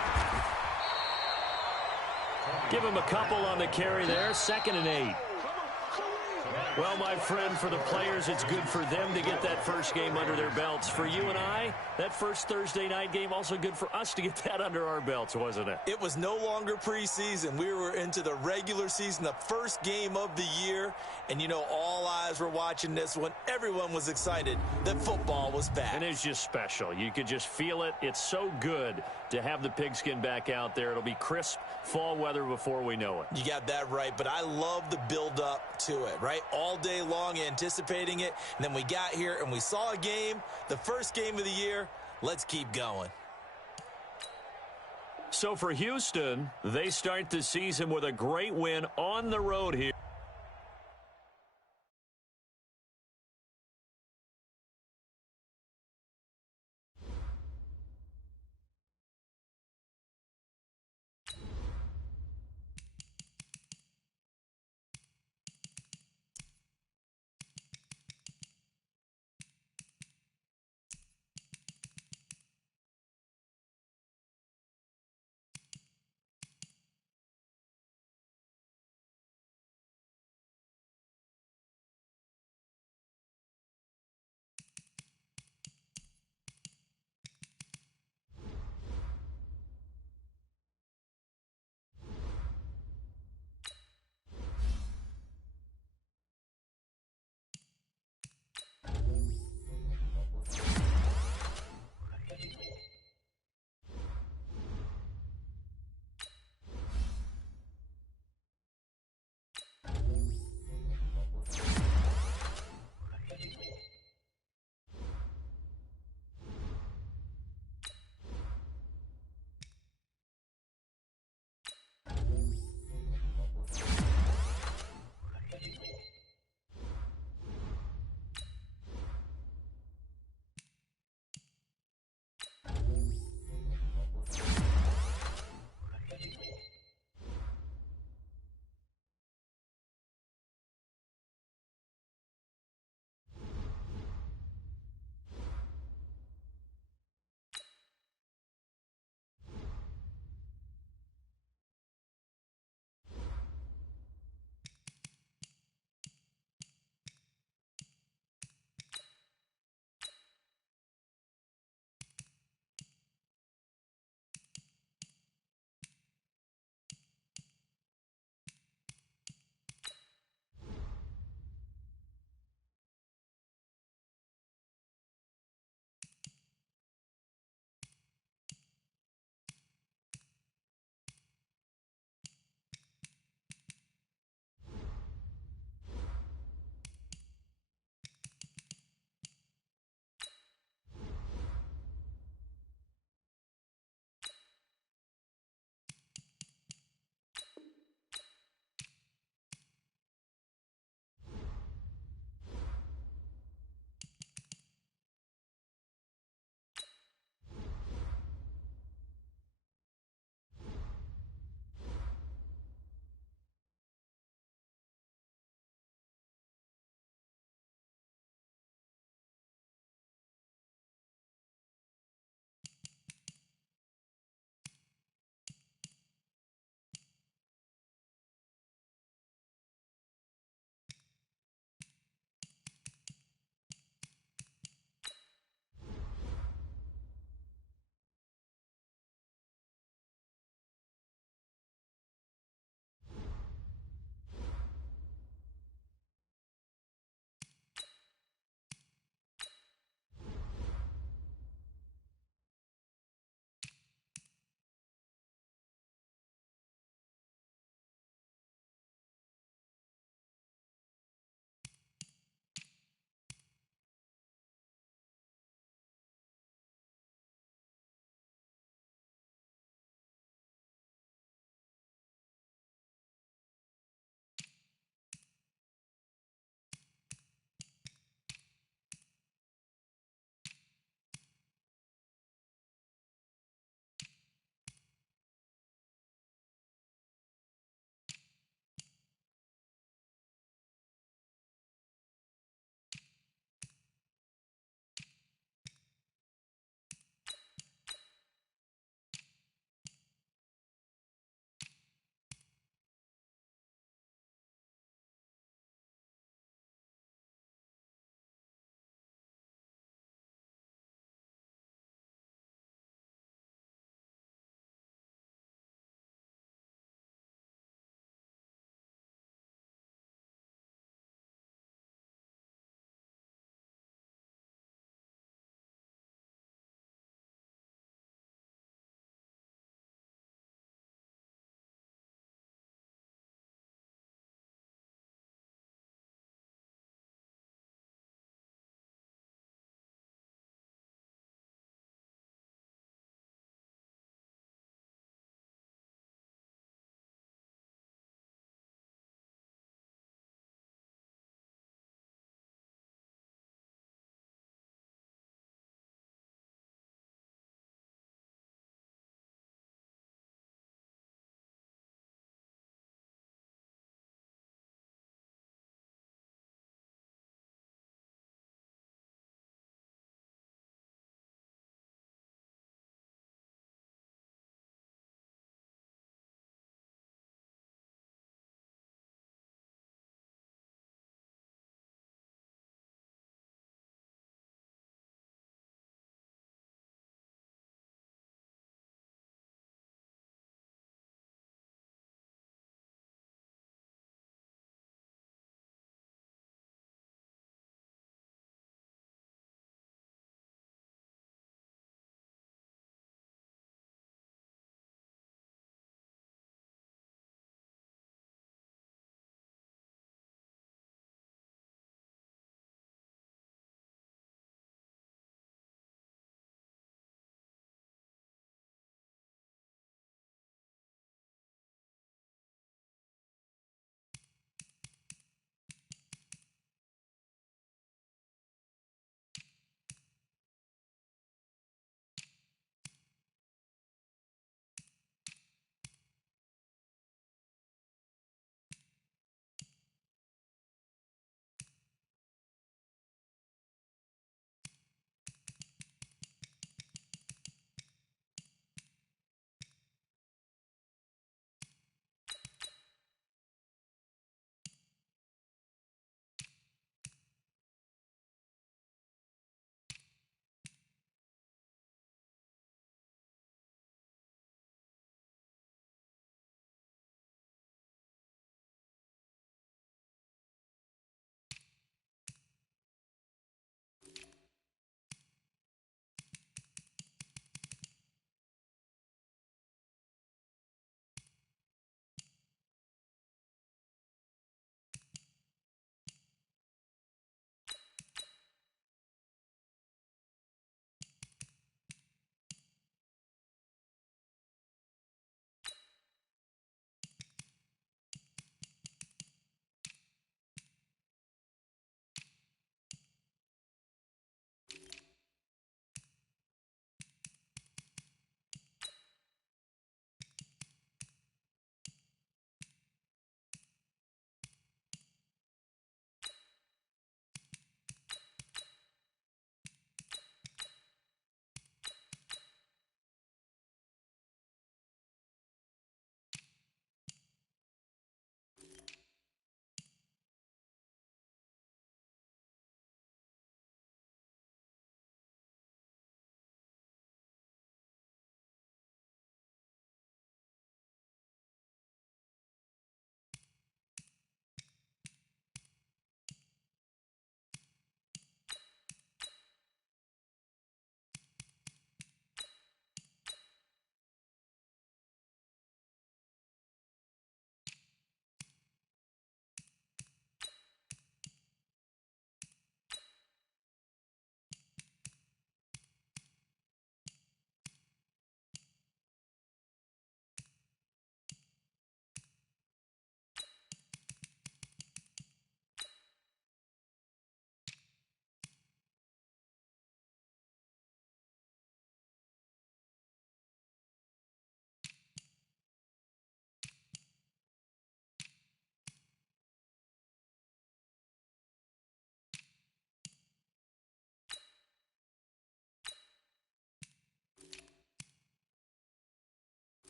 Give him a couple on the carry there. 2nd and 8. Well, my friend, for the players, it's good for them to get that first game under their belts. For you and I, that first Thursday night game, also good for us to get that under our belts, wasn't it? It was no longer preseason. We were into the regular season, the first game of the year. And, you know, all eyes were watching this one. Everyone was excited that football was back. And it's just special. You could just feel it. It's so good to have the pigskin back out there. It'll be crisp fall weather before we know it. You got that right, but I love the build-up to it, right? All day long anticipating it, and then we got here and we saw a game, the first game of the year. Let's keep going. So for Houston, they start the season with a great win on the road here.